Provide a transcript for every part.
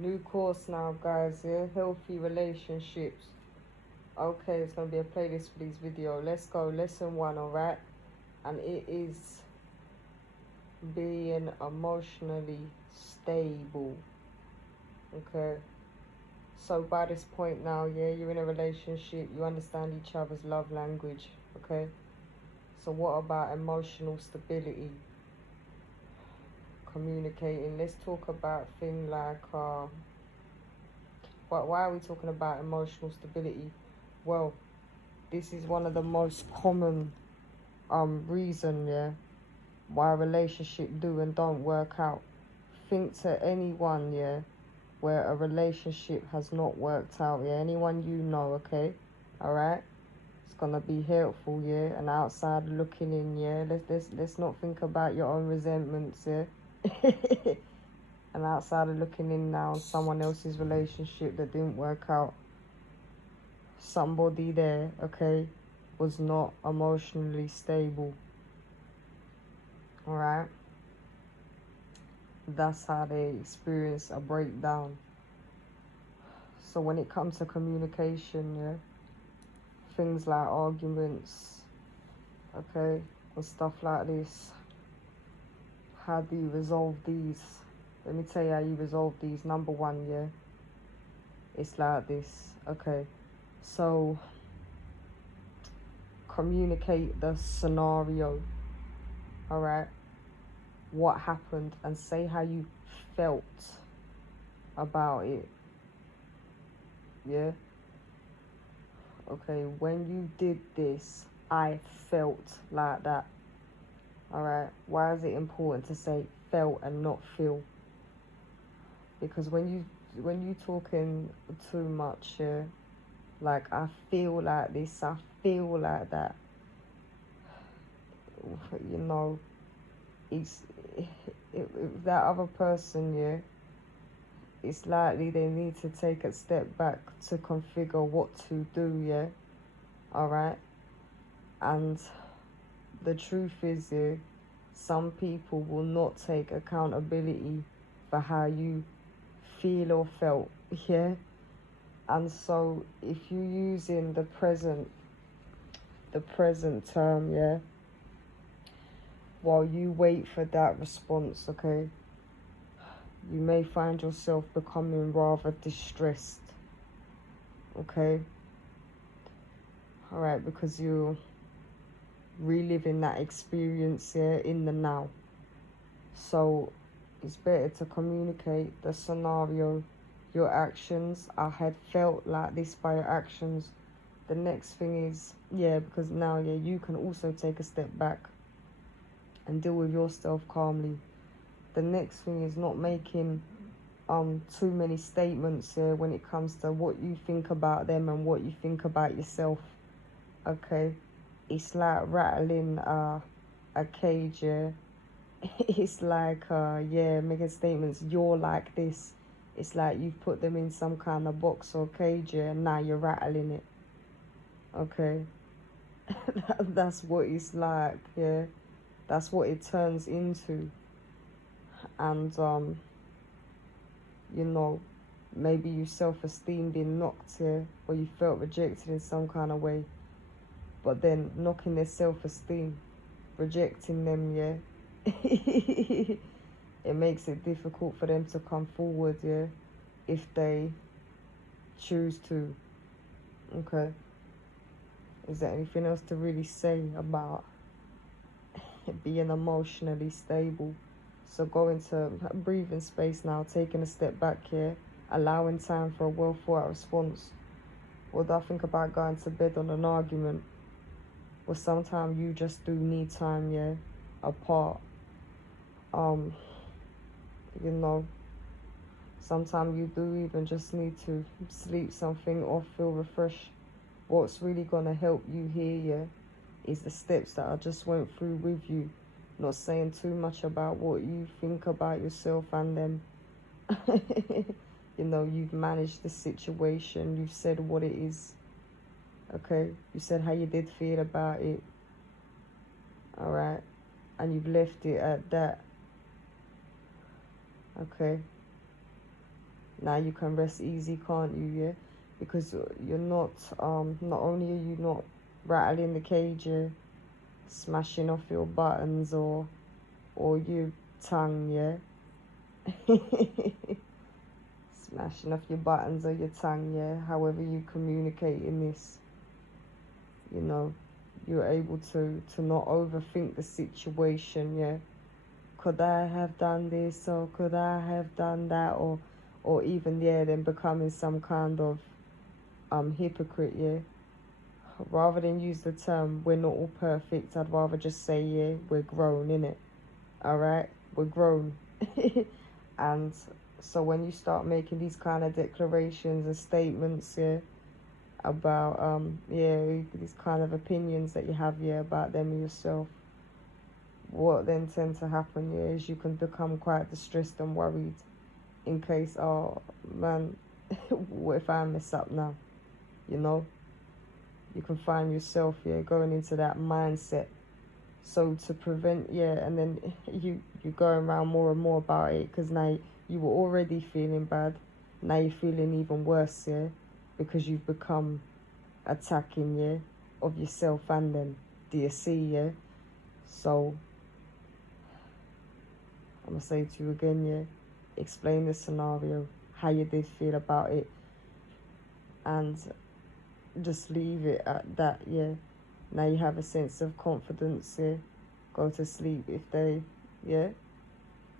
New course now, guys, yeah? Healthy relationships. Okay, it's going to be a playlist for these videos. Let's go. Lesson 1, alright? And it is being emotionally stable. Okay? So by this point now, yeah, you're in a relationship. You understand each other's love language. Okay? So what about emotional stability? Communicating. Let's talk about things like... why are we talking about emotional stability? Well, this is one of the most common reason, yeah, why a relationship do and don't work out. Think to anyone, yeah, where a relationship has not worked out, yeah, anyone you know, okay, all right, it's gonna be helpful, yeah, and outside looking in, yeah, let's not think about your own resentments, yeah. And outside of looking in now on someone else's relationship that didn't work out, somebody there, okay, was not emotionally stable. All right, that's how they experience a breakdown. So when it comes to communication, yeah, things like arguments, okay, and stuff like this, how do you resolve these? Let me tell you how you resolve these. Number 1, yeah, it's like this, okay. So communicate the scenario, all right, what happened, and say how you felt about it, yeah. Okay, when you did this, I felt like that. All right, why is it important to say felt and not feel? Because when you talking too much, yeah, like I feel like this, I feel like that, you know, it's if that other person, yeah, it's likely they need to take a step back to configure what to do, yeah. All right, and the truth is, yeah, some people will not take accountability for how you feel or felt, yeah. And so if you're using the present term, yeah, while you wait for that response, okay, you may find yourself becoming rather distressed, okay, all right, because you're reliving that experience, yeah, in the now. So it's better to communicate the scenario, your actions. I had felt like this by your actions. The next thing is, yeah, because now, yeah, you can also take a step back and deal with yourself calmly. The next thing is not making too many statements here when it comes to what you think about them and what you think about yourself. Okay, it's like rattling a cage, yeah. It's like yeah, making statements, you're like this. It's like you've put them in some kind of box or cage, yeah, and now you're rattling it. Okay. That's what it's like, yeah. That's what it turns into. And you know, maybe your self-esteem being knocked here, or you felt rejected in some kind of way, but then knocking their self-esteem, rejecting them, yeah. It makes it difficult for them to come forward, yeah, if they choose to. Okay, is there anything else to really say about being emotionally stable? So go into breathing space now, taking a step back here, allowing time for a well thought out response. What do I think about going to bed on an argument? Well, sometimes you just do need time, yeah, apart. You know, sometimes you do even just need to sleep something or feel refreshed. What's really gonna help you here, yeah, is the steps that I just went through with you. Not saying too much about what you think about yourself and them. You know, you've managed the situation. You've said what it is. Okay, you said how you did feel about it. All right, and you've left it at that. Okay, Now you can rest easy, can't you? Yeah, because you're not not only are you not rattling the cage, you're smashing off your buttons or your tongue, yeah. Smashing off your buttons or your tongue, yeah. However you communicate in this, you know, you're able to not overthink the situation, yeah. Could I have done this, or could I have done that, or even, yeah, then becoming some kind of hypocrite, yeah. Rather than use the term we're not all perfect, I'd rather just say, yeah, we're grown, innit? Alright? We're grown. And so when you start making these kind of declarations and statements, yeah, about yeah, these kind of opinions that you have, yeah, about them and yourself, what then tends to happen, yeah, is you can become quite distressed and worried in case, oh man, what if I mess up now? You know, you can find yourself, yeah, going into that mindset. So to prevent, yeah, and then you going around more and more about it, because now you were already feeling bad, now you're feeling even worse, yeah, because you've become attacking, yeah, of yourself and them. Do you see, yeah? So I'm gonna say to you again, yeah, explain the scenario, how you did feel about it, and just leave it at that, yeah. Now you have a sense of confidence, yeah. Go to sleep if they, yeah,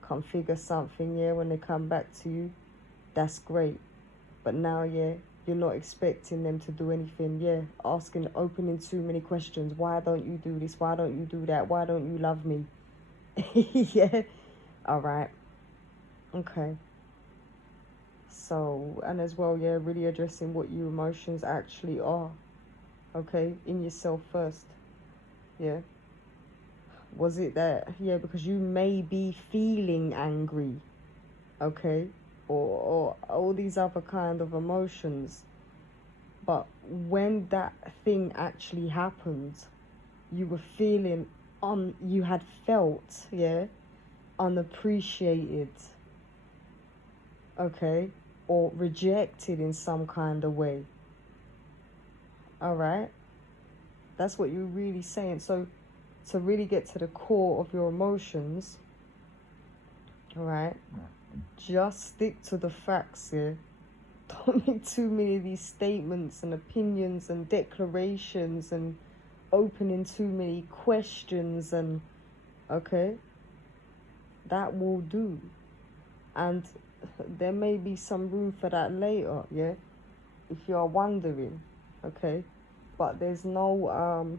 configure something, yeah, when they come back to you, that's great. But now, yeah, you're not expecting them to do anything, yeah. Opening too many questions. Why don't you do this? Why don't you do that? Why don't you love me? Yeah. All right. Okay. So, and as well, yeah, really addressing what your emotions actually are. Okay, in yourself first. Yeah. Was it that, yeah, because you may be feeling angry, okay, or all these other kind of emotions, but when that thing actually happened, you were feeling you had felt, yeah, unappreciated, okay, or rejected in some kind of way. All right, that's what you're really saying. So to really get to the core of your emotions, all right, just stick to the facts here. Don't make too many of these statements and opinions and declarations and opening too many questions, and okay, that will do. And there may be some room for that later, yeah, if you are wondering, okay. But there's no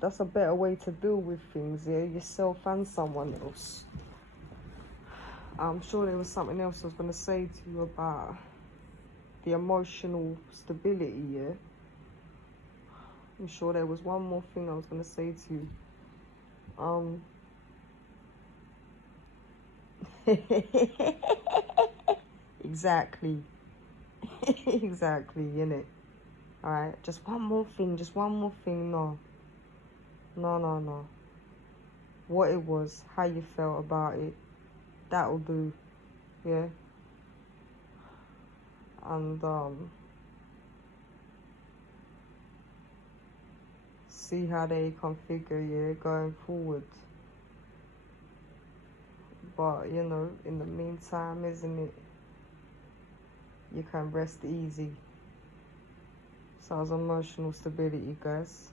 that's a better way to deal with things, yeah, yourself and someone else. I'm sure there was something else I was going to say to you about the emotional stability, yeah. I'm sure there was one more thing I was going to say to you. Exactly. Exactly, innit? Alright, just one more thing, no. No. What it was, how you felt about it, that'll do, yeah? And, see how they configure, yeah, going forward. But, you know, in the meantime, isn't it, you can rest easy. So it's emotional stability, guys.